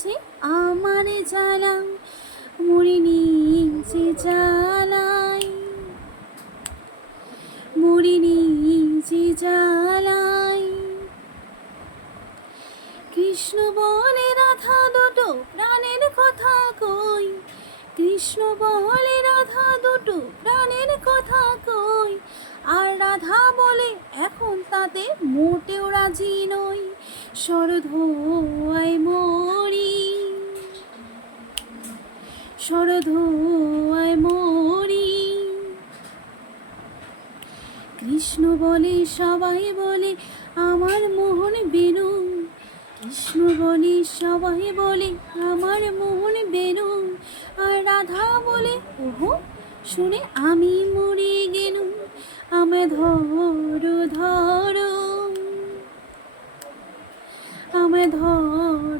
আছে আমার জ্বালা, মরি নিজে জ্বালাই, মরি নিজে জ্বালাই। কৃষ্ণ বলে রাধা দুটো প্রাণের কথা কই, কৃষ্ণ বলে রাধা দুটো প্রাণের কথা কই, আর রাধা বলে এখন তাতে মোটেও রাজি নই। শরধোয়ায় মরি, শরধোয়ায় মরি। কৃষ্ণ বলে সবাই বলে আমার মোহন বেনু, কৃষ্ণ বলে সবাই বলে আমার মোহন বেনু, আর রাধা বলে ওহো শুনে আমি মরে গেলুম। আমায় ধরো ধরো, আমায় ধরো